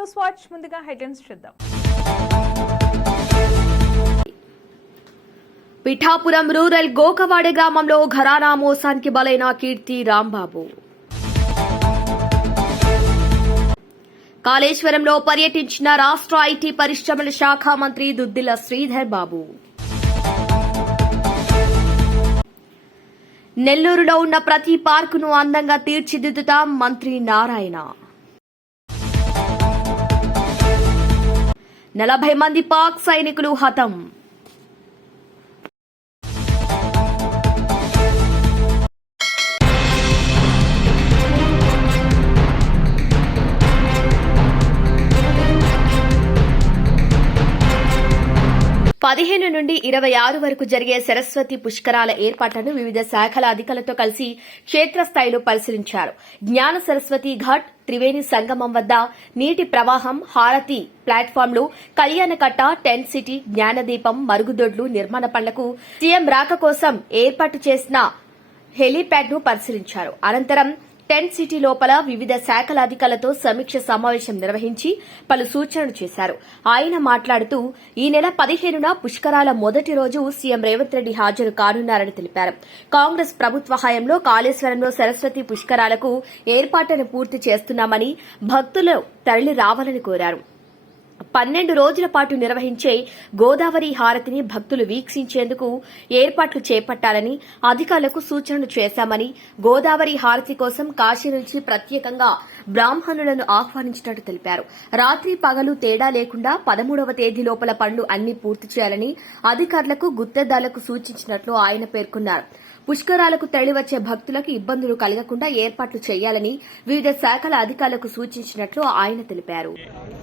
News watch ముందుగా headlines చూద్దాం. Pithapuram rural గోకవాడ గ్రామంలో ఘరానా మోసానికి బలైన కీర్తి రాంబాబు. కాళేశ్వరంలో పర్యటించిన రాష్ట్ర ఐటీ పరిశ్రమల శాఖ మంత్రి దుద్దిల శ్రీధర్ బాబు. నెల్లూరులో ఉన్న ప్రతి పార్కును అందంగా తీర్చిదిద్దుతాం మంత్రి నారాయణ. 40 మంది పాక్ సైనికులు హతం. పదిహేను నుండి 26 వరకు జరిగే సరస్వతి పుష్కరాల ఏర్పాట్లను వివిధ శాఖల అధికారులతో కలిసి క్షేత్రస్థాయిలో పరిశీలించారు. జ్ఞాన సరస్వతి ఘాట్, త్రివేణి సంగమం వద్ద నీటి ప్రవాహం, హారతి ప్లాట్ఫామ్లు, కళ్యాణకట్ట, టెంట్ సిటీ, జ్ఞానదీపం, మరుగుదొడ్లు నిర్మాణ పనులకు సీఎం రాక కోసం ఏర్పాటు చేసిన హెలీప్యాడ్ ను పరిశీలించారు. అనంతరం టెంట్ సిటీ లోపల వివిధ శాఖల అధికారులతో సమీక్ష సమావేశం నిర్వహించి పలు సూచనలు చేశారు. ఆయన మాట్లాడుతూ ఈ నెల 15న పుష్కరాల మొదటి రోజు సీఎం రేవంత్ రెడ్డి హాజరు కానున్నారని తెలిపారు. కాంగ్రెస్ ప్రభుత్వ హయాంలో కాళేశ్వరంలో సరస్వతి పుష్కరాలకు ఏర్పాట్లను పూర్తి చేస్తున్నామని, భక్తులు తరలి రావాలని కోరారు. 12 రోజుల పాటు నిర్వహించే గోదావరి హారతిని భక్తులు వీక్షించేందుకు ఏర్పాట్లు చేపట్టాలని అధికారులకు సూచనలు చేశామని, గోదావరి హారతి కోసం కాశీ నుంచి ప్రత్యేకంగా బ్రాహ్మణులను ఆహ్వానించినట్టు తెలిపారు. రాత్రి పగలు తేడా లేకుండా 13వ తేదీ లోపల పనులు అన్ని పూర్తి చేయాలని అధికారులకు, గుత్తేదారులకు సూచించినట్లు ఆయన పేర్కొన్నారు. పుష్కరాలకు తరలివచ్చే భక్తులకు ఇబ్బందులు కలగకుండా ఏర్పాట్లు చేయాలని వివిధ శాఖల అధికారులకు సూచించినట్లు ఆయన తెలిపారు.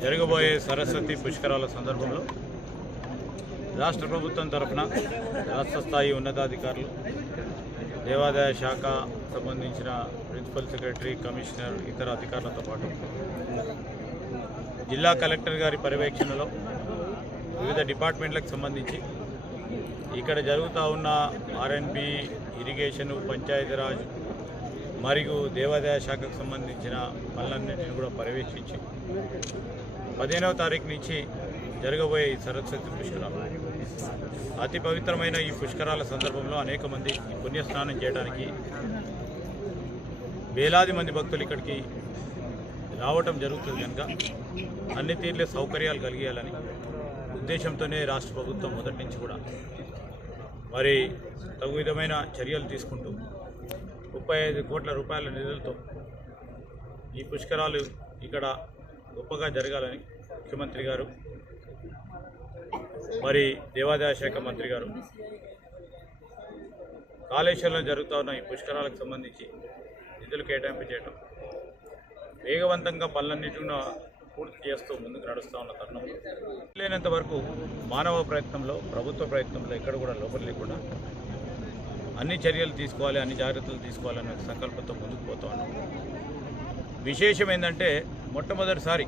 జరగబోయే సరస్వతి పుష్కరాల సందర్భంలో రాష్ట్ర ప్రభుత్వం తరఫున రాష్ట్ర స్థాయి ఉన్నతాధికారులు, దేవాదాయ శాఖ సంబంధించిన ప్రిన్సిపల్ సెక్రటరీ, కమిషనర్, ఇతర అధికారులతో పాటు జిల్లా కలెక్టర్ గారి పర్యవేక్షణలో వివిధ డిపార్ట్మెంట్లకు సంబంధించి ఇక్కడ జరుగుతూ ఉన్న ఆర్ఎన్బి, ఇరిగేషన్, పంచాయతీరాజ్ మరియు దేవాదాయ శాఖకు సంబంధించిన పనులన్నింటినీ కూడా పర్యవేక్షించి 15వ తారీఖు నుంచి జరగబోయే ఈ సరస్వతి పుష్కరాలు, అతి పవిత్రమైన ఈ పుష్కరాల సందర్భంలో అనేక మంది పుణ్యస్నానం చేయడానికి వేలాది మంది భక్తులు ఇక్కడికి రావటం జరుగుతుంది కనుక అన్ని తీర్లే సౌకర్యాలు కలిగేయాలని ఉద్దేశంతోనే రాష్ట్ర ప్రభుత్వం మొదటి నుంచి కూడా మరి తగు విధమైన చర్యలు తీసుకుంటూ 35 కోట్ల రూపాయల నిధులతో ఈ పుష్కరాలు ఇక్కడ గొప్పగా జరగాలని ముఖ్యమంత్రి గారు, మరి దేవాదాయ శాఖ మంత్రి గారు కాళేశ్వరంలో జరుగుతూ ఉన్న ఈ పుష్కరాలకు సంబంధించి నిధులు కేటాయింపు చేయడం, వేగవంతంగా పనులన్నింటినీ పూర్తి చేస్తూ ముందుకు నడుస్తూ ఉన్న తరుణంలో లేనంత వరకు మానవ ప్రయత్నంలో, ప్రభుత్వ ప్రయత్నంలో ఎక్కడ కూడా లోపం లేకుండా అన్ని చర్యలు తీసుకోవాలి, అన్ని జాగ్రత్తలు తీసుకోవాలనే సంకల్పంతో ముందుకు పోతూ ఉన్నాం. విశేషం ఏంటంటే మొట్టమొదటిసారి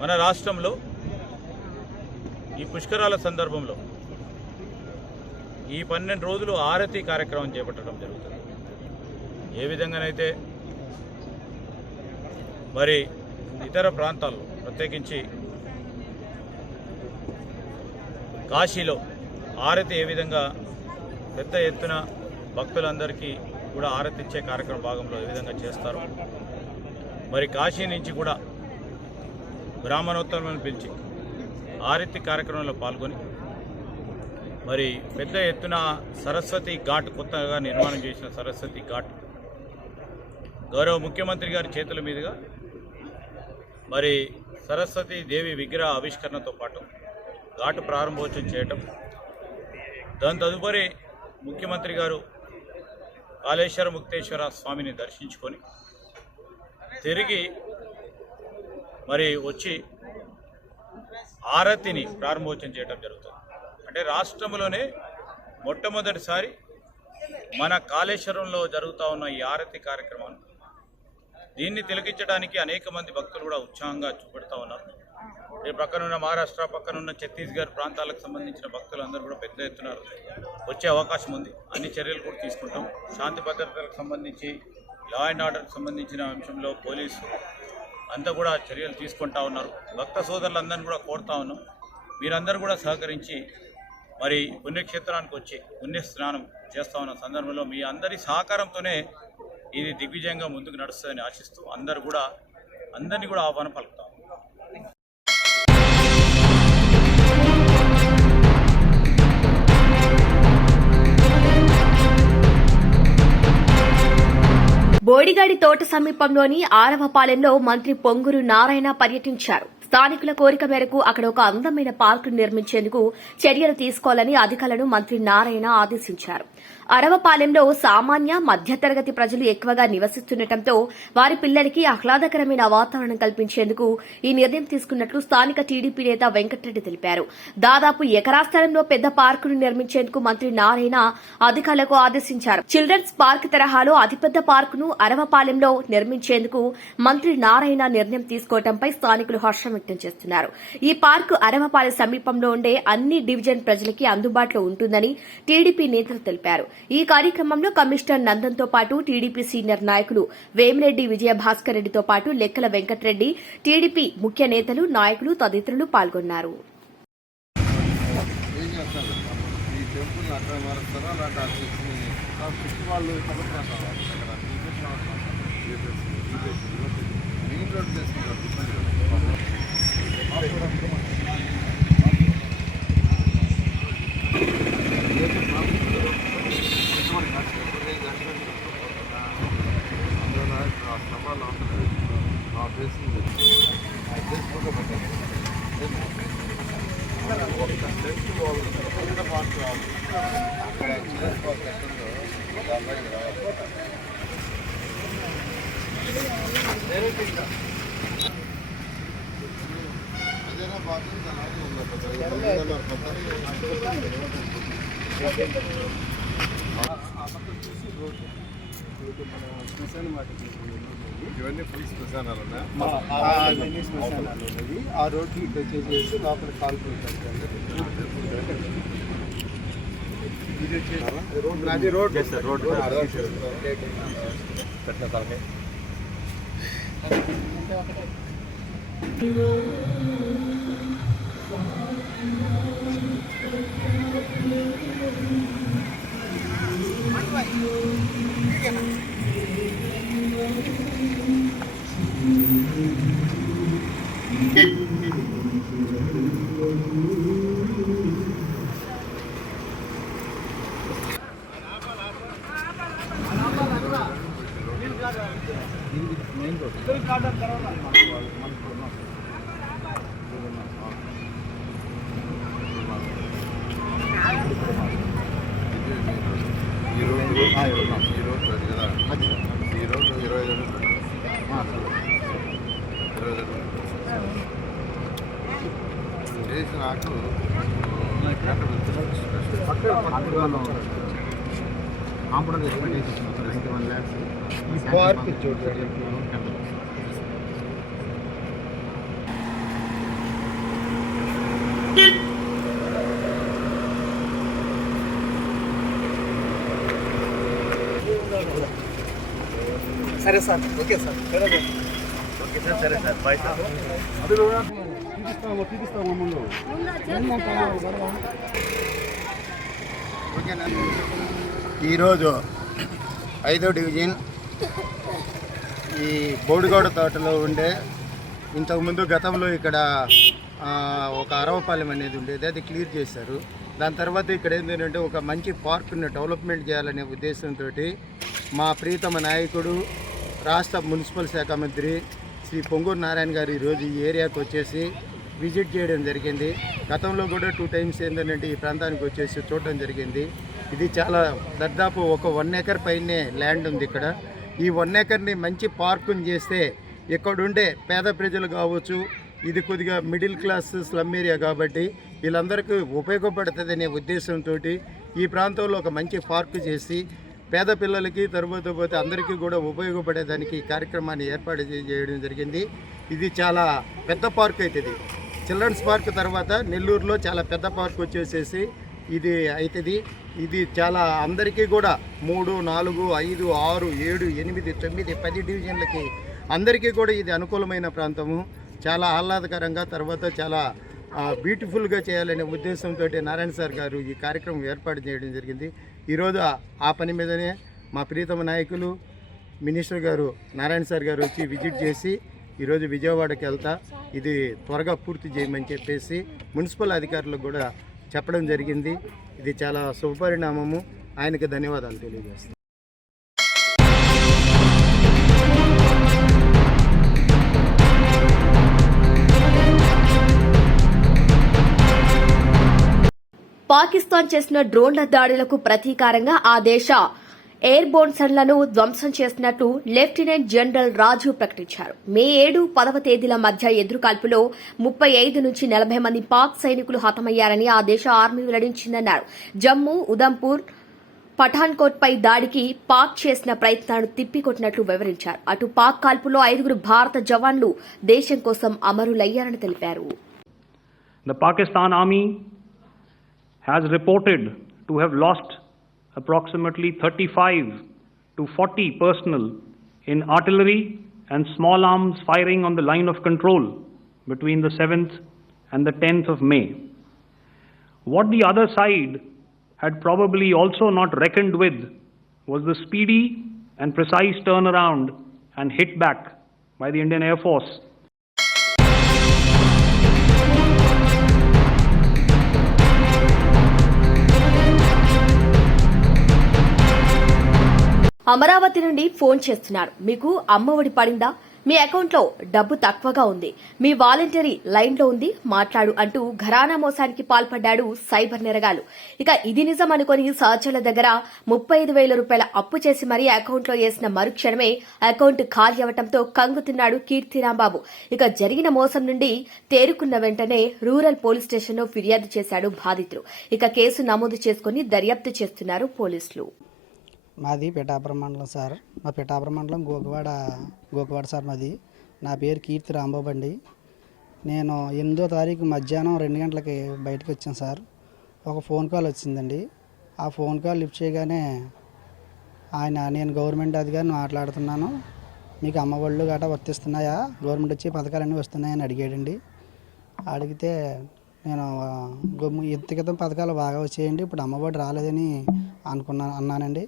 మన రాష్ట్రంలో ఈ పుష్కరాల సందర్భంలో ఈ 12 రోజులు ఆరతి కార్యక్రమం చేపట్టడం జరుగుతుంది. ఏ విధంగానైతే మరి ఇతర ప్రాంతాల్లో, ప్రత్యేకించి కాశీలో ఆరతి ఏ విధంగా పెద్ద ఎత్తున భక్తులందరికీ కూడా ఆరతి ఇచ్చే కార్యక్రమ భాగంలో ఏ విధంగా చేస్తారో, మరి కాశీ నుంచి కూడా బ్రాహ్మణోత్తములను పిలిచి ఆరతి కార్యక్రమంలో పాల్గొని మరి పెద్ద ఎత్తున సరస్వతి ఘాట్, కొత్తగా నిర్మాణం చేసిన సరస్వతి ఘాట్ గౌరవ ముఖ్యమంత్రి గారి చేతుల మీదుగా మరి సరస్వతి దేవి విగ్రహ ఆవిష్కరణతో పాటు ఘాటు ప్రారంభోత్సవం చేయటం, దాని తదుపరి ముఖ్యమంత్రి గారు కాళేశ్వర ముక్తేశ్వర స్వామిని దర్శించుకొని తిరిగి మరి వచ్చి ఆరతిని ప్రారంభోత్సవం చేయడం జరుగుతుంది. అంటే రాష్ట్రంలోనే మొట్టమొదటిసారి మన కాళేశ్వరంలో జరుగుతూ ఉన్న ఈ ఆరతి కార్యక్రమాన్ని, దీన్ని తిలకించడానికి అనేక మంది భక్తులు కూడా ఉత్సాహంగా చూపెడతా ఉన్నారు. ఈ పక్కనున్న మహారాష్ట్ర, పక్కనున్న ఛత్తీస్గఢ్ ప్రాంతాలకు సంబంధించిన భక్తులందరూ కూడా పెద్ద ఎత్తున వచ్చే అవకాశం ఉంది. అన్ని చర్యలు కూడా తీసుకుంటాం. శాంతి భద్రతలకు సంబంధించి, లా అండ్ ఆర్డర్కి సంబంధించిన అంశంలో పోలీసు అంతా కూడా చర్యలు తీసుకుంటా ఉన్నారు. భక్త సోదరులందరినీ కూడా కోరుతా ఉన్నాం, మీరందరూ కూడా సహకరించి మరి పుణ్యక్షేత్రానికి వచ్చి పుణ్యస్నానం చేస్తా ఉన్న సందర్భంలో మీ అందరి సహకారంతోనే ఇది దిగ్విజయంగా ముందుకు నడుస్తుందని ఆశిస్తూ అందరినీ కూడా ఆహ్వానం పలుకుతాం. బోడిగాడి తోట సమీపంలోని ఆరవపాలెంలో మంత్రి పొంగూరు నారాయణ పర్యటించారు. స్థానికుల కోరిక మేరకు అక్కడ ఒక అందమైన పార్కు నిర్మించేందుకు చర్యలు తీసుకోవాలని అధికారులను మంత్రి నారాయణ ఆదేశించారు. అరవపాలెంలో సామాన్య మధ్యతరగతి ప్రజలు ఎక్కువగా నివసిస్తుండటంతో వారి పిల్లలకి ఆహ్లాదకరమైన వాతావరణం కల్పించేందుకు ఈ నిర్ణయం తీసుకున్నట్లు స్థానిక టీడీపీ నేత వెంకటరెడ్డి తెలిపారు. దాదాపు ఎకరా స్థలంలో పెద్ద పార్కును నిర్మించేందుకు మంత్రి నారాయణ అధికారులకు ఆదేశించారు. చిల్డ్రన్స్ పార్క్ తరహాలో అతిపెద్ద పార్కును అరవపాలెంలో నిర్మించేందుకు మంత్రి నారాయణ నిర్ణయం తీసుకోవడంపై స్థానికులు హర్షం వ్యక్తం చేస్తున్నారు. ఈ పార్కు అరవపాలెం సమీపంలో ఉండే అన్ని డివిజన్ ప్రజలకి అందుబాటులో ఉంటుందని టీడీపీ నేతలు తెలిపారు. ఈ కార్యక్రమంలో కమిషనర్ నందన్తో పాటు టీడీపీ సీనియర్ నాయకులు వేమిరెడ్డి విజయభాస్కర్ రెడ్డితో పాటు లెక్కల వెంకటరెడ్డి, టీడీపీ ముఖ్య నేతలు, నాయకులు తదితరులు పాల్గొన్నారు. ఇవన్నీ ఫుల్ శ్మశానాలు ఆ రోడ్డు ఇటు వచ్చేసి లోపల కాల్పులు అది రోడ్ నాకు కాంపౌండ్ ఎక్స్పెక్టేషన్ 91 lakhs ఈ పార్క్ చూడండి. సరే sir, okay sir, okay sir, సరే సార్, బాయ్ సార్. తీపిస్తాము ముందు. ఈరోజు 5వ డివిజన్ ఈ బోడిగౌడ తోటలో ఉండే ఇంతకుముందు గతంలో ఇక్కడ ఒక అరవపాలెం అనేది ఉండేది, అది క్లియర్ చేశారు. దాని తర్వాత ఇక్కడ ఏంటంటే ఒక మంచి పార్క్ని డెవలప్మెంట్ చేయాలనే ఉద్దేశంతో మా ప్రీతమ నాయకుడు రాష్ట్ర మున్సిపల్ శాఖ మంత్రి శ్రీ పొంగూరు నారాయణ గారు ఈరోజు ఈ ఏరియాకి వచ్చేసి విజిట్ చేయడం జరిగింది. గతంలో కూడా 2 times ఏంటంటే ఈ ప్రాంతానికి వచ్చేసి చూడడం జరిగింది. ఇది చాలా దాదాపు ఒక 1 acre పైనే ల్యాండ్ ఉంది ఇక్కడ. ఈ 1 acreని మంచి పార్కుని చేస్తే ఇక్కడుండే పేద ప్రజలు కావచ్చు, ఇది కొద్దిగా మిడిల్ క్లాస్ స్లమ్ ఏరియా కాబట్టి వీళ్ళందరికీ ఉపయోగపడుతుందనే ఉద్దేశంతో ఈ ప్రాంతంలో ఒక మంచి పార్కు చేసి పేద పిల్లలకి తర్వాత పోతే అందరికీ కూడా ఉపయోగపడేదానికి కార్యక్రమాన్ని ఏర్పాటు చేయడం జరిగింది. ఇది చాలా పెద్ద పార్క్ అవుతుంది. చిల్డ్రన్స్ పార్క్ తర్వాత నెల్లూరులో చాలా పెద్ద పార్క్ వచ్చేసేసి ఇది అవుతుంది. ఇది చాలా అందరికీ కూడా 3, 4, 5, 6, 7, 8, 9, 10 డివిజన్లకి అందరికీ కూడా ఇది అనుకూలమైన ప్రాంతము, చాలా ఆహ్లాదకరంగా, తర్వాత చాలా బ్యూటిఫుల్గా చేయాలనే ఉద్దేశంతో నారాయణ సార్ గారు ఈ కార్యక్రమం ఏర్పాటు చేయడం జరిగింది. ఈరోజు ఆ పని మీదనే మా ప్రియతమ నాయకులు మినిస్టర్ గారు నారాయణ సార్ గారు వచ్చి విజిట్ చేసి ఈరోజు విజయవాడకి వెళ్తా ఇది త్వరగా పూర్తి చేయమని చెప్పేసి మున్సిపల్ అధికారులకు కూడా చెప్పడం జరిగింది. ఇది చాలా శుభపరిణామము. ఆయనకు ధన్యవాదాలు తెలియజేస్తాను. పాకిస్తాన్ చేసిన డ్రోన్ల దాడులకు ప్రతీకారంగా ఆ దేశ ఎయిర్ బోన్సర్లను ధ్వంసం చేసినట్లు లెఫ్టినెంట్ జనరల్ రాజు ప్రకటించారు. మే 7, 10 తేదీల మధ్య ఎదురుకాల్పులో 35 నుంచి 40 మంది పాక్ సైనికులు హతమయ్యారని ఆ దేశ ఆర్మీ వెల్లడించిందన్నారు. జమ్మూ, ఉదంపూర్, పఠాన్కోట్పై దాడికి పాక్ చేసిన ప్రయత్నాలను తిప్పికొట్టినట్లు వివరించారు. అటు పాక్ కాల్పులో 5 భారత జవాన్లు దేశం కోసం అమరులయ్యారని తెలిపారు. The Pakistan Army has reported to have lost approximately 35 to 40 personnel in artillery and small arms firing on the line of control between the 7th and the 10th of May. What the other side had probably also not reckoned with was the speedy and precise turnaround and hit back by the Indian Air Force. Amaravati నుండి phone చేస్తున్నారు. మీకు అమ్మఒడి పడిందా? మీ అకౌంట్లో డబ్బు తక్కువగా ఉంది, మీ voluntary లైన్లో ఉంది, మాట్లాడు అంటూ ఘరానా మోసానికి పాల్పడ్డాడు సైబర్ నేరగాలు. ఇక ఇది నిజం అనుకుని సహచరుల దగ్గర 35,000 రూపాయల అప్పు చేసి మరీ అకౌంట్లో వేసిన మరుక్షణమే అకౌంట్ ఖాళీ అవడంతో కంగు తిన్నాడు కీర్తిరాంబాబు. ఇక జరిగిన మోసం నుండి తేరుకున్న వెంటనే రూరల్ పోలీస్ స్టేషన్లో ఫిర్యాదు చేశాడు బాధితుడు. ఇక కేసు నమోదు చేసుకుని దర్యాప్తు చేస్తున్నారు పోలీసులు. మాది పిఠాపురం మండలం సార్. మా పిఠాపురం మండలం గోకవాడ సార్ మాది. నా పేరు కీర్తి రాంబాబు అండి. నేను 8వ తారీఖు మధ్యాహ్నం 2 గంటలకి బయటకు వచ్చాను సార్. ఒక ఫోన్ కాల్ వచ్చిందండి. ఆ ఫోన్ కాల్ లిఫ్ట్ చేయగానే నేను గవర్నమెంట్ అధికారిని మాట్లాడుతున్నాను, మీకు అమ్మఒళ్ళు గట్రా వర్తిస్తున్నాయా, గవర్నమెంట్ వచ్చే పథకాలన్నీ వస్తున్నాయని అడిగాడండి. అడిగితే నేను ఇంత క్రితం పథకాలు బాగా వచ్చేయండి, ఇప్పుడు అమ్మఒడి రాలేదని అన్నానండి.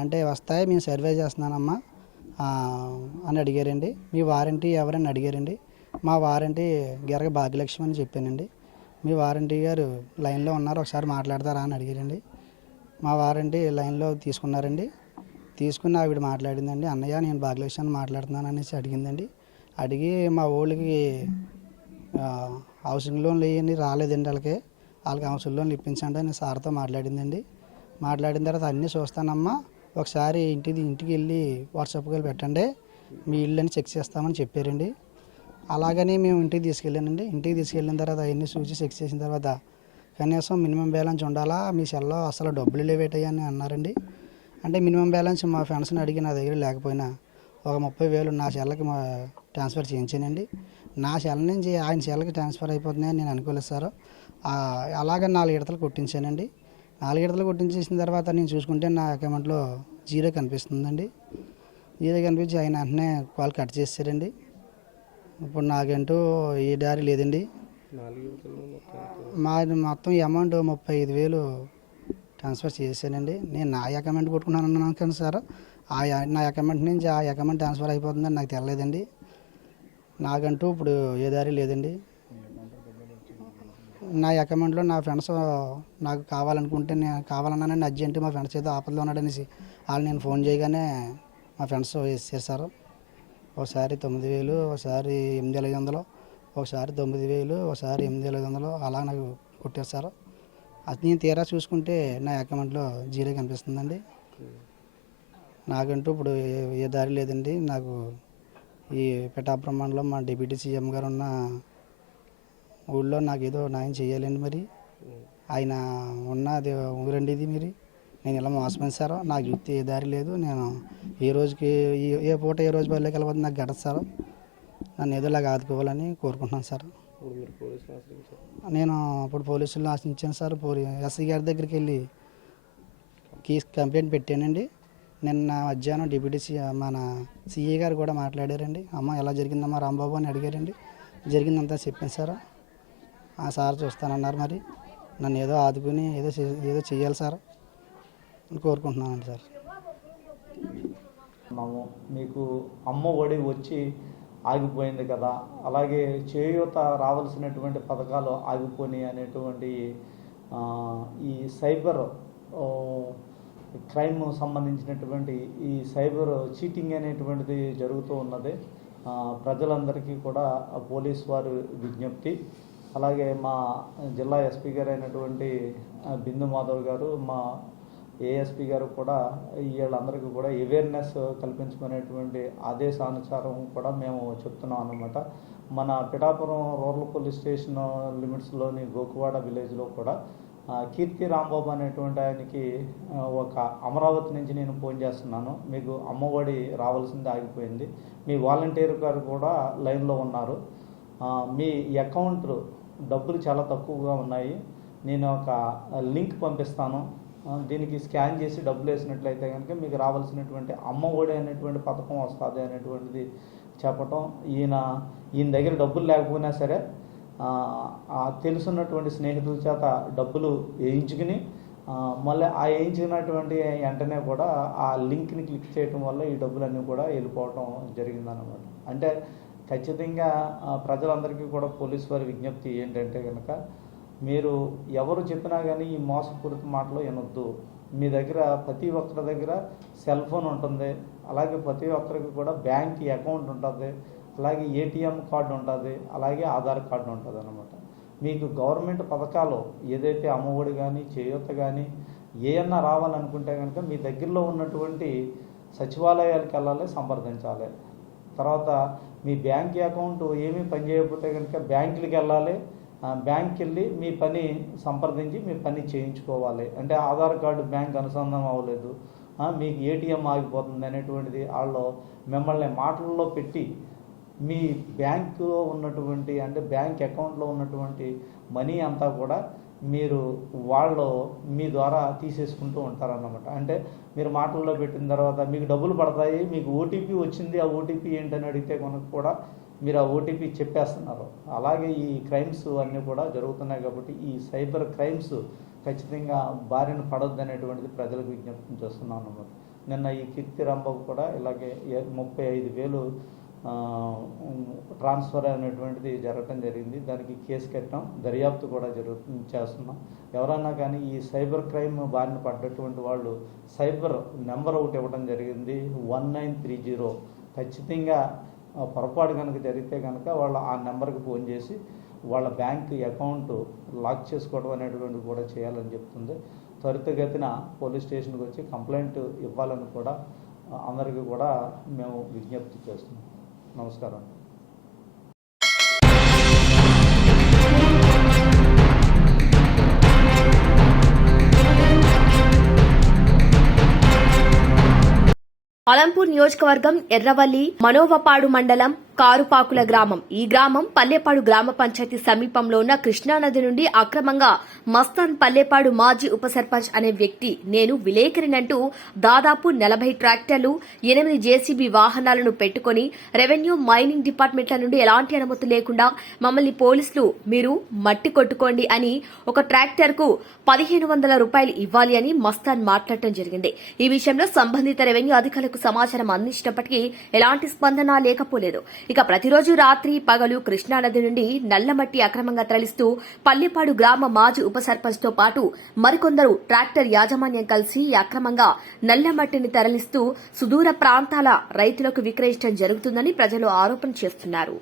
అంటే వస్తాయి, మేము సర్వే చేస్తున్నానమ్మా అని అడిగారండి. మీ వారంటీ ఎవరని అడిగారండి. మా వారంటీ గెరగ భాగ్యలక్ష్మి అని చెప్పానండి. మీ వారంటీ గారు లైన్లో ఉన్నారు, ఒకసారి మాట్లాడతారా అని అడిగారండి. మా వారంటీ లైన్లో తీసుకున్నారండి. తీసుకుని ఆవిడ మాట్లాడిందండి. అన్నయ్య నేను భాగ్యలక్ష్మి అని మాట్లాడుతున్నాను అనేసి అడిగిందండి. అడిగి మా ఊళ్ళకి హౌసింగ్ లోన్లు ఇవన్నీ రాలేదండి, వాళ్ళకి హౌసింగ్ లోన్లు ఇప్పించండి అని సార్తో మాట్లాడిందండి. మాట్లాడిన తర్వాత అన్నీ చూస్తానమ్మా, ఒకసారి ఇంటికి వెళ్ళి వాట్సాప్కి పెట్టండి, మీ ఇల్లు అని చెక్ చేస్తామని చెప్పారండి. అలాగని మేము ఇంటికి తీసుకెళ్ళానండి. ఇంటికి తీసుకెళ్ళిన తర్వాత అవన్నీ చూసి చెక్ చేసిన తర్వాత కనీసం మినిమం బ్యాలెన్స్ ఉండాలా, మీ సెల్లో అసలు డబ్బులు లేవేటయ్యా అని అన్నారండి. అంటే మినిమం బ్యాలెన్స్ మా ఫ్రెండ్స్ని అడిగి నా దగ్గర లేకపోయినా ఒక 30,000 నా సెల్కి ట్రాన్స్ఫర్ చేయించానండి. నా సెల్ నుంచి ఆయన సెల్కి ట్రాన్స్ఫర్ అయిపోతున్నాయని నేను అనుకోలేదు సార్. అలాగ 4 విడతలు కొట్టించానండి. 4 విడతలు కొట్టించేసిన తర్వాత నేను చూసుకుంటే నా అకౌంట్లో 0 కనిపిస్తుందండి. 0 కనిపించి ఆయన వెంటనే కాల్ కట్ చేశారండి. ఇప్పుడు నాకంటూ ఏ దారి లేదండి. మొత్తం అమౌంట్ 35,000 ట్రాన్స్ఫర్ చేశానండి. నేను నా అకౌంట్ కొట్టుకున్నాను అన్నాను కానీ సార్, నా అకౌంట్ నుంచి ఆ అకౌంట్ ట్రాన్స్ఫర్ అయిపోతుందని నాకు తెలియలేదండి. నాకంటూ ఇప్పుడు ఏ దారి లేదండి. నా అకౌంట్లో నా ఫ్రెండ్స్ నాకు కావాలనుకుంటే నేను కావాలన్నానండి, అర్జెంట్ మా ఫ్రెండ్స్ ఏదో ఆపదలో ఉన్నాడనేసి వాళ్ళు నేను ఫోన్ చేయగానే మా ఫ్రెండ్స్ వేసేసారు. ఒకసారి 9,000, ఒకసారి 8,500, ఒకసారి 9,000, ఒకసారి 8,500 అలా నాకు కొట్టేస్తారు. అది నేను తీరా చూసుకుంటే నా అకౌంట్లో 0 కనిపిస్తుందండి. నాకంటూ ఇప్పుడు ఏ దారి లేదండి. నాకు ఈ పిఠాపురం మండలం మా డిప్యూటీ సీఎం గారు ఉన్న ఊళ్ళో నాకు ఏదో న్యాయం చేయాలండి. మరి ఆయన ఉన్నది ఊరండి ఇది. మరి నేను ఇలా మోసపోయింది సార్. నాకు చూస్తే ఏ దారి లేదు. నేను ఏ రోజుకి ఏ పూట ఏ రోజు బయలుకి వెళ్ళబోతుంది నాకు గడదు సార్. నన్ను ఏదోలాగా ఆదుకోవాలని కోరుకుంటున్నాను సార్. నేను ఇప్పుడు పోలీసులను ఆశించాను సార్. ఎస్ఐ గారి దగ్గరికి వెళ్ళి కంప్లైంట్ పెట్టానండి. నిన్న మధ్యాహ్నం మన సిఏ గారు కూడా మాట్లాడారండి. అమ్మ ఎలా జరిగిందమ్మా రాంబాబు అని అడిగారండి. జరిగిందంతా చెప్పాను సార్. ఆ సార్ చూస్తానన్నారు. మరి నన్ను ఏదో ఆదుకుని ఏదో చెయ్యాలి సార్ అని కోరుకుంటున్నానండి సార్. మీకు అమ్మ ఒడి వచ్చి ఆగిపోయింది కదా, అలాగే చేయూత రావాల్సినటువంటి పథకాలు ఆగిపోయి అనేటువంటి ఈ సైబర్ క్రైమ్ సంబంధించినటువంటి ఈ సైబర్ చీటింగ్ అనేటువంటిది జరుగుతూ ఉన్నది. ప్రజలందరికీ కూడా పోలీస్ వారి విజ్ఞప్తి, అలాగే మా జిల్లా ఎస్పీ గారు అయినటువంటి బిందు మాధవ్ గారు, మా ఏఎస్పీ గారు కూడా వీళ్ళందరికీ కూడా అవేర్నెస్ కల్పించుకునేటువంటి ఆదేశానుసారం కూడా మేము చెప్తున్నాం అన్నమాట. మన పిఠాపురం రూరల్ పోలీస్ స్టేషన్ లిమిట్స్లోని గోకువాడ విలేజ్లో కూడా కీర్తి రాంబాబు అనేటువంటి ఆయనకి ఒక అమరావతి నుంచి నేను ఫోన్ చేస్తున్నాను, మీకు అమ్మఒడి రావాల్సింది ఆగిపోయింది, మీ వాలంటీర్ గారు కూడా లైన్లో ఉన్నారు, మీ అకౌంట్ డబ్బులు చాలా తక్కువగా ఉన్నాయి, నేను ఒక లింక్ పంపిస్తాను, దీనికి స్కాన్ చేసి డబ్బులు వేసినట్లయితే కనుక మీకు రావాల్సినటువంటి అమ్మఒడి అనేటువంటి పథకం వస్తుంది అనేటువంటిది చెప్పటం. ఈయన దగ్గర డబ్బులు లేకపోయినా సరే తెలుసున్నటువంటి స్నేహితుల చేత డబ్బులు వేయించుకుని మళ్ళీ ఆ వేయించినటువంటి వెంటనే కూడా ఆ లింక్ని క్లిక్ చేయటం వల్ల ఈ డబ్బులన్నీ కూడా వెళ్ళిపోవటం జరిగిందన్నమాట. అంటే ఖచ్చితంగా ప్రజలందరికీ కూడా పోలీసు వారి విజ్ఞప్తి ఏంటంటే కనుక, మీరు ఎవరు చెప్పినా కానీ ఈ మోసపూరిత మాటలు వినొద్దు. మీ దగ్గర ప్రతి ఒక్కరి దగ్గర సెల్ ఫోన్ ఉంటుంది, అలాగే ప్రతి ఒక్కరికి కూడా బ్యాంక్ అకౌంట్ ఉంటుంది, అలాగే ఏటీఎం కార్డు ఉంటుంది, అలాగే ఆధార్ కార్డు ఉంటుంది అన్నమాట. మీకు గవర్నమెంట్ పథకాలు ఏదైతే అమ్మఒడి కానీ చేయూత కానీ ఏమన్నా రావాలనుకుంటే కనుక మీ దగ్గరలో ఉన్నటువంటి సచివాలయాలకు వెళ్ళాలి, సంప్రదించాలి. తర్వాత మీ బ్యాంక్ అకౌంట్ ఏమీ పనిచేయకపోతే కనుక బ్యాంకులకి వెళ్ళాలి, బ్యాంక్కి వెళ్ళి మీ పని సంప్రదించి మీ పని చేయించుకోవాలి. అంటే ఆధార్ కార్డు బ్యాంక్ అనుసంధానం అవ్వలేదు, మీకు ఏటీఎం ఆగిపోతుంది అనేటువంటిది వాళ్ళు మిమ్మల్ని మాటల్లో పెట్టి మీ బ్యాంకులో ఉన్నటువంటి అంటే బ్యాంక్ అకౌంట్లో ఉన్నటువంటి మనీ అంతా కూడా వాళ్ళు మీ ద్వారా తీసేసుకుంటూ ఉంటారన్నమాట. అంటే మీరు మాటల్లో పెట్టిన తర్వాత మీకు డబ్బులు పడతాయి, మీకు ఓటీపీ వచ్చింది, ఆ ఓటీపీ ఏంటని అడిగితే కనుక కూడా మీరు ఆ ఓటీపీ చెప్పేస్తున్నారు. అలాగే ఈ క్రైమ్స్ అన్నీ కూడా జరుగుతున్నాయి. కాబట్టి ఈ సైబర్ క్రైమ్స్ ఖచ్చితంగా బారిన పడొద్దు అనేటువంటిది ప్రజలకు విజ్ఞప్తి చేస్తున్నాను అన్నమాట. నిన్న ఈ కీర్తి రాంబాబు కూడా ఇలాగే 35,000 ట్రాన్స్ఫర్ అనేటువంటిది జరగటం జరిగింది. దానికి కేసు కట్టాం, దర్యాప్తు కూడా చేస్తున్నాం. ఎవరన్నా కానీ ఈ సైబర్ క్రైమ్ బారిన పడ్డటువంటి వాళ్ళు సైబర్ నెంబర్ ఒకటి ఇవ్వడం జరిగింది, 1930. ఖచ్చితంగా పొరపాటు కనుక జరిగితే కనుక వాళ్ళు ఆ నెంబర్కి ఫోన్ చేసి వాళ్ళ బ్యాంక్ అకౌంట్ లాక్ చేసుకోవడం అనేటువంటిది కూడా చేయాలని చెప్తుంది. త్వరితగతిన పోలీస్ స్టేషన్కి వచ్చి కంప్లైంట్ ఇవ్వాలని కూడా అందరికీ కూడా మేము విజ్ఞప్తి చేస్తున్నాం. నమస్కారం. అలంపూర్ నియోజకవర్గం ఎర్రవల్లి మనోవపాడు మండలం కారుపాకుల గ్రామం. ఈ గ్రామం పల్లెపాడు గ్రామ పంచాయతీ సమీపంలో ఉన్న కృష్ణానది నుండి అక్రమంగా మస్తాన్ పల్లెపాడు మాజీ ఉప సర్పంచ్ అనే వ్యక్తి నేను విలేకరినంటూ దాదాపు 40 ట్రాక్టర్లు 8 జేసీబీ వాహనాలను పెట్టుకుని రెవెన్యూ మైనింగ్ డిపార్ట్మెంట్ల నుండి ఎలాంటి అనుమతి లేకుండా మమ్మల్ని పోలీసులు మీరు మట్టి కొట్టుకోండి అని ఒక ట్రాక్టర్కు 1,500 రూపాయలు ఇవ్వాలి అని మస్తాన్ మాట్లాడటం జరిగింది. ఈ విషయంలో సంబంధిత రెవెన్యూ అధికారులకు సమాచారం అందించినప్పటికీ ఎలాంటి స్పందన లేకపోలేదు. ఇక ప్రతిరోజు రాత్రి పగలు కృష్ణానది నుండి నల్లమట్టి అక్రమంగా తరలిస్తూ పల్లెపాడు గ్రామ మాజీ ఉప సర్పంచ్ తో పాటు మరికొందరు ట్రాక్టర్ యాజమాన్యం కలిసి అక్రమంగా నల్లమట్టిని తరలిస్తూ సుదూర ప్రాంతాల రైతులకు విక్రయించడం జరుగుతుందని ప్రజలు ఆరోపణ చేస్తున్నారు.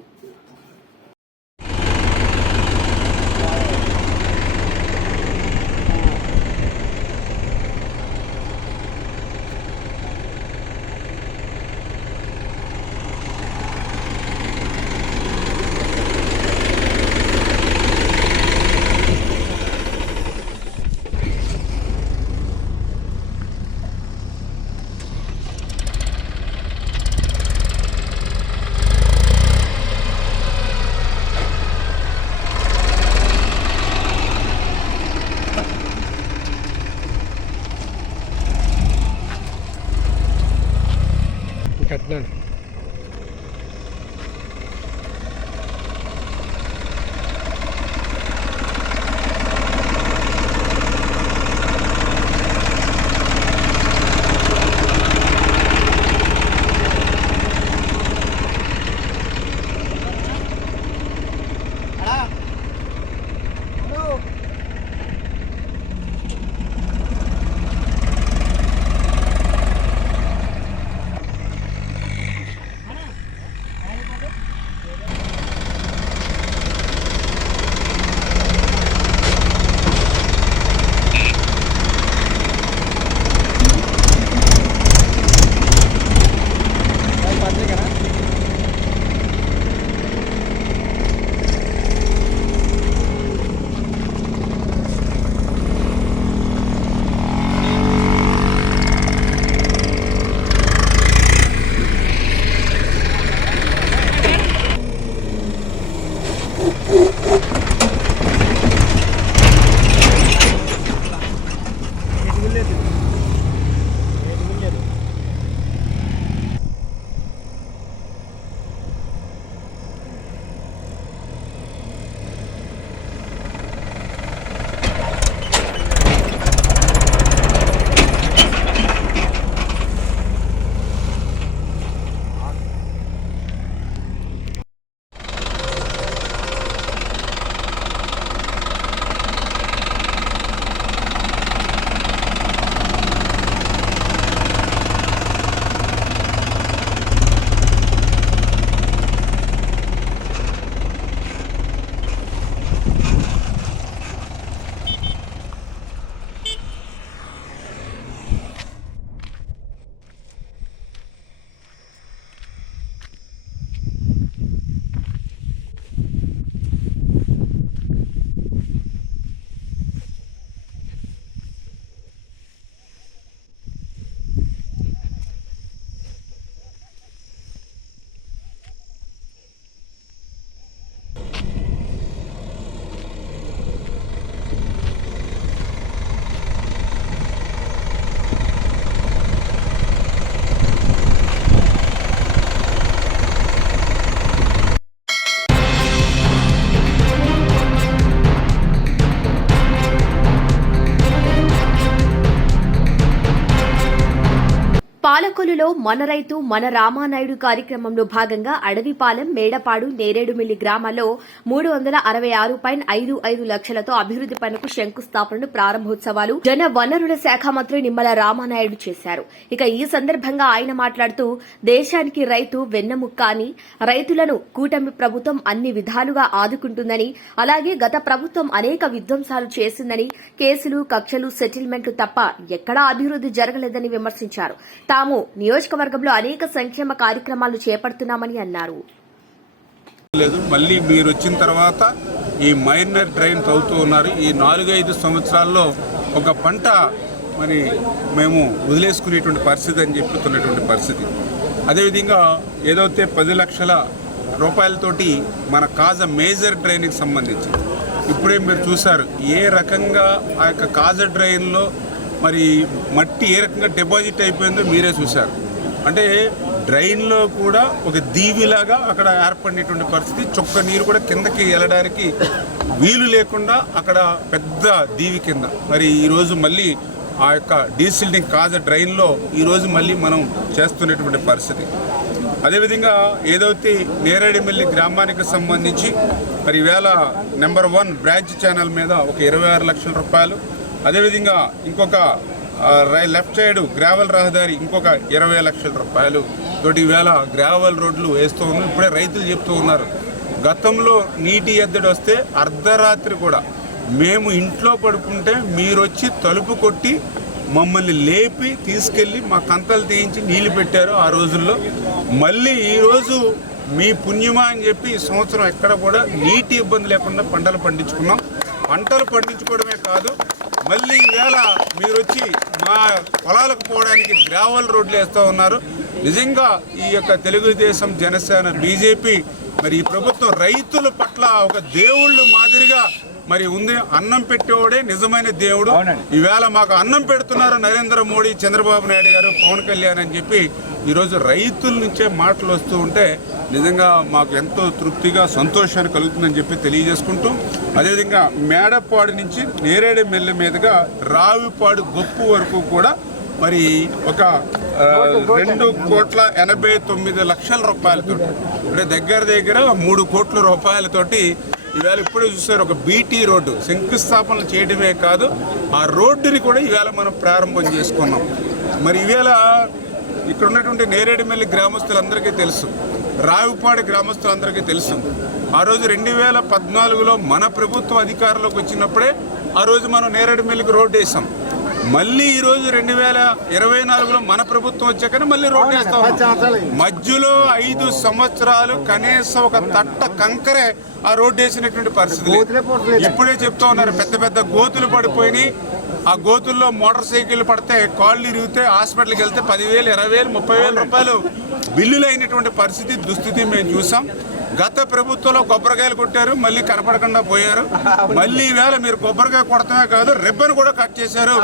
కొనుగోలులో మన రైతు మన రామానాయుడు కార్యక్రమంలో భాగంగా అడవిపాలెం, మేడపాడు, నేరేడుమిల్లి గ్రామాల్లో 366.55 లక్షలతో అభివృద్ది పనులకు శంకుస్థాపనలు, ప్రారంభోత్సవాలు జన వనరుల శాఖ మంత్రి నిమ్మల రామానాయుడు చేశారు. ఇక ఈ సందర్భంగా ఆయన మాట్లాడుతూ దేశానికి రైతు వెన్నెముక్క అని, రైతులను కూటమి ప్రభుత్వం అన్ని విధాలుగా ఆదుకుంటుందని, అలాగే గత ప్రభుత్వం అనేక విధ్వంసాలు చేసిందని, కేసులు, కక్షలు, సెటిల్మెంట్లు తప్ప ఎక్కడా అభివృద్ది జరగలేదని విమర్శించారు. తాము నియోజకవర్గంలో అనేక సంక్షేమ కార్యక్రమాలు చేపడుతున్నామని అన్నారు. లేదు, మళ్ళీ మీరు వచ్చిన తర్వాత ఈ మైనర్ డ్రైన్ తవ్వుతూ ఉన్నారు. ఈ 4-5 సంవత్సరాల్లో ఒక పంట మరి మేము వదిలేసుకునేటువంటి పరిస్థితి అని చెప్తున్నటువంటి పరిస్థితి. అదేవిధంగా ఏదైతే 10 లక్షల రూపాయలతోటి మన కాజ మేజర్ డ్రైన్కి సంబంధించి ఇప్పుడే మీరు చూశారు ఏ రకంగా ఆ యొక్క కాజ డ్రైన్లో మరి మట్టి ఏ రకంగా డిపాజిట్ అయిపోయిందో మీరే చూశారు. అంటే డ్రైన్లో కూడా ఒక దీవిలాగా అక్కడ ఏర్పడినటువంటి పరిస్థితి, చొక్క నీరు కూడా కిందకి వెళ్ళడానికి వీలు లేకుండా అక్కడ పెద్ద దీవి కింద మరి ఈరోజు మళ్ళీ ఆ యొక్క డీసిల్టింగ్ కాజ డ్రైన్లో ఈరోజు మళ్ళీ మనం చేస్తున్నటువంటి పరిస్థితి. అదేవిధంగా ఏదైతే నేరేడుమిల్లి గ్రామానికి సంబంధించి మరి ఈవేళ నెంబర్ 1 బ్రాంచ్ ఛానల్ మీద ఒక 26 లక్షల రూపాయలు, అదేవిధంగా ఇంకొక లెఫ్ట్ సైడ్ గ్రావెల్ రహదారి ఇంకొక 20 లక్షల రూపాయలు తోటి ఈవేళ గ్రావెల్ రోడ్లు వేస్తూ ఉన్నారు. ఇప్పుడే రైతులు చెప్తూ ఉన్నారు, గతంలో నీటి ఎద్దడి వస్తే అర్ధరాత్రి కూడా మేము ఇంట్లో పడుకుంటే మీరు వచ్చి తలుపు కొట్టి మమ్మల్ని లేపి తీసుకెళ్ళి మా కంతలు తీయించి నీళ్లు పెట్టారు ఆ రోజుల్లో. మళ్ళీ ఈరోజు మీ పుణ్యమా అని చెప్పి ఈ సంవత్సరం ఎక్కడ కూడా నీటి ఇబ్బంది లేకుండా పంటలు పండించుకున్నాం. పంటలు పండించుకోవడమే కాదు, మళ్ళీ ఈవేళ మీరు వచ్చి మా పొలాలకు పోవడానికి గ్రావెల్ రోడ్లు వేస్తూ ఉన్నారు. నిజంగా ఈ యొక్క తెలుగుదేశం, జనసేన, బీజేపీ మరి ఈ ప్రభుత్వం రైతుల పట్ల ఒక దేవుళ్ళు మాదిరిగా మరి ఉంది. అన్నం పెట్టేవాడే నిజమైన దేవుడు. ఈవేళ మాకు అన్నం పెడుతున్నారు నరేంద్ర మోడీ, చంద్రబాబు నాయుడు గారు, పవన్ కళ్యాణ్ అని చెప్పి ఈరోజు రైతుల నుంచే మాటలు వస్తూ ఉంటే నిజంగా మాకు ఎంతో తృప్తిగా, సంతోషాన్ని కలుగుతుందని చెప్పి తెలియజేసుకుంటూ, అదేవిధంగా మేడపాడు నుంచి నేరేడుమిల్లి మీదుగా రావిపాడు గొప్పు వరకు కూడా మరి ఒక 2,89 లక్షల రూపాయలతో అంటే దగ్గర 3 కోట్ల రూపాయలతోటి ఈవేళ ఇప్పుడే చూసారు ఒక బీటీ రోడ్డు శంకుస్థాపనలు చేయడమే కాదు, ఆ రోడ్డుని కూడా ఈవేళ మనం ప్రారంభం చేసుకున్నాం. మరి ఈవేళ ఇక్కడ ఉన్నటువంటి నేరేడుమిల్లి గ్రామస్తులందరికీ తెలుసు, రావిపాడు గ్రామస్తులందరికీ తెలుసు. ఆ రోజు 2014లో మన ప్రభుత్వం అధికారంలోకి వచ్చినప్పుడే ఆ రోజు మనం నేరేడుమిల్లికి రోడ్డు వేసాం. మళ్ళీ ఈరోజు 2024లో మన ప్రభుత్వం వచ్చాకనే మళ్ళీ రోడ్డు వేస్తాం. మధ్యలో 5 సంవత్సరాలు కనీసం ఒక తట్ట కంకరే ఆ రోడ్డు వేసినటువంటి పరిస్థితి. ఇప్పుడే చెప్తా ఉన్నారు, పెద్ద పెద్ద గోతులు పడిపోయినాయి. ఆ గోతుల్లో మోటార్ సైకిల్ పడితే కాళ్ళు ఇరిగితే హాస్పిటల్కి వెళ్తే 10,000, 20,000, 30,000 రూపాయలు బిల్లులు అయినటువంటి పరిస్థితి, దుస్థితి మేము చూసాం. గత ప్రభుత్వంలో కొబ్బరికాయలు కొట్టారు, మళ్ళీ కనపడకుండా పోయారు. మళ్ళీ ఈవేళ మీరు కొబ్బరికాయ కొడతమే కాదు, రిబ్బన్ కూడా కట్ చేశారు.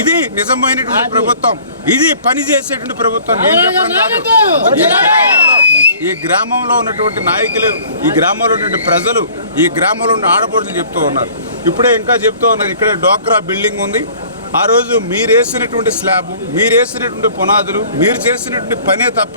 ఇది నిజమైనటువంటి ప్రభుత్వం, ఇది పని చేసేటువంటి ప్రభుత్వం. నేను చెప్పడం కాదు, ఈ గ్రామంలో ఉన్నటువంటి నాయకులు, ఈ గ్రామంలో ఉన్నటువంటి ప్రజలు, ఈ గ్రామంలో ఉన్న ఆడపడుచులు చెప్తూ ఉన్నారు. ఇప్పుడే ఇంకా చెప్తూ ఉన్నారు, ఇక్కడే డోక్రా బిల్డింగ్ ఉంది. ఆ రోజు మీరు వేసినటువంటి స్లాబ్, మీరు వేసినటువంటి పునాదులు, మీరు చేసినటువంటి పనే తప్ప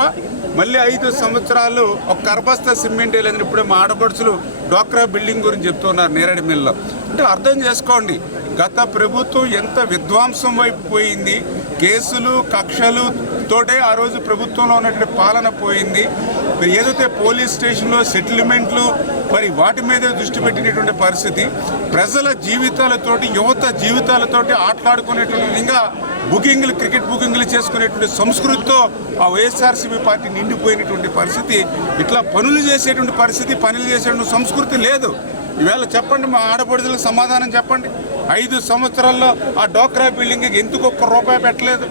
మళ్ళీ 5 సంవత్సరాలు ఒక కర్బస్తా సిమెంట్ వేయలేదని ఇప్పుడే మా ఆడపడుచులు డోక్రా బిల్డింగ్ గురించి చెప్తున్నారు నేరేడుమిల్లిలో. అంటే అర్థం చేసుకోండి, గత ప్రభుత్వం ఎంత విధ్వంసం అయిపోయింది. కేసులు, కక్షలు తోటే ఆ రోజు ప్రభుత్వంలో ఉన్నటువంటి పాలన పోయింది. మరి ఏదైతే పోలీస్ స్టేషన్లో సెటిల్మెంట్లు మరి వాటి మీదే దృష్టి పెట్టినటువంటి పరిస్థితి, ప్రజల జీవితాలతోటి, యువత జీవితాలతోటి ఆటలాడుకునేటువంటి విధంగా బుకింగ్లు, క్రికెట్ బుకింగ్లు చేసుకునేటువంటి సంస్కృతితో ఆ వైఎస్ఆర్సీపీ పార్టీ నిండిపోయినటువంటి పరిస్థితి. ఇట్లా పనులు చేసేటువంటి పరిస్థితి, పనులు చేసేటువంటి సంస్కృతి లేదు. ఈవేళ చెప్పండి, మా ఆడపడుచులకు సమాధానం చెప్పండి. 5 సంవత్సరాల్లో ఆ డోక్రా బిల్డింగ్కి ఎందుకు ₹1 పెట్టలేదు?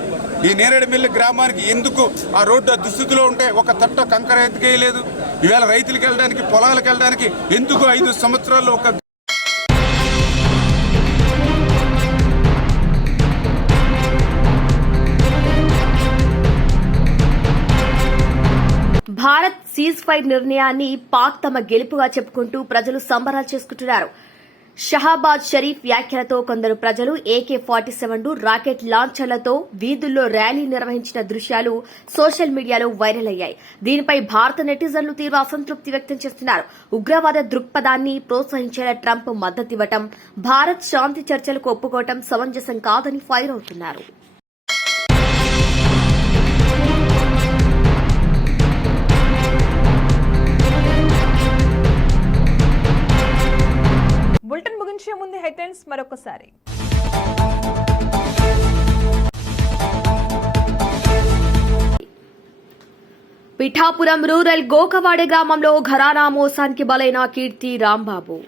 ఈ నేరేడుమిల్లి గ్రామానికి ఎందుకు ఆ రోడ్డు దుస్థితిలో ఉంటే ఒక తట్ట కంకర ఎత్తుకేయలేదు? ఈవేళ రైతులకు వెళ్ళడానికి, పొలాలకు వెళ్ళడానికి ఎందుకు 5 సంవత్సరాల్లో ఒక భారత్ సీజ్ ఫైర్ నిర్ణయాన్ని పాక్ తమ గెలుపుగా చెప్పుకుంటూ ప్రజలు సంబరాలు చేసుకుంటున్నారు. షహాబాద్ షరీఫ్ వ్యాఖ్యలతో కొందరు ప్రజలు AK-47 రాకెట్ లాంచర్లతో వీధుల్లో ర్యాలీ నిర్వహించిన దృశ్యాలు సోషల్ మీడియాలో వైరల్ అయ్యాయి. దీనిపై భారత నెటిజన్లు తీవ్ర అసంతృప్తి వ్యక్తం చేస్తున్నారు. ఉగ్రవాద దృక్పథాన్ని ప్రోత్సహించేలా ట్రంప్ మద్దతివ్వటం, భారత్ శాంతి చర్చలకు ఒప్పుకోవటం సమంజసం కాదని ఫైర్ అవుతున్నారు. బులెటిన్ ముగించే ముందు హెడ్లైన్స్ మరొకసారి. పిఠాపురం రూరల్ గోకవాడ గ్రామంలో ఘరానా మోసానికి బలైన కీర్తి రాంబాబు.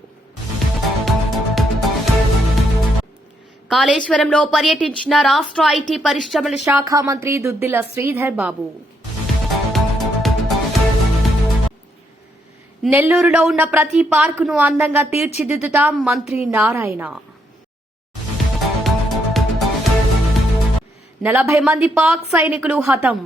కాళేశ్వరంలో పర్యటించిన రాష్ట్ర ఐటీ పరిశ్రమల శాఖ మంత్రి దుద్దిల శ్రీధర్ బాబు. నెల్లూరులో ఉన్న ప్రతి పార్కును అందంగా తీర్చిదిద్దుతాం మంత్రి నారాయణ. 40 మంది పాక్ సైనికులు హతం.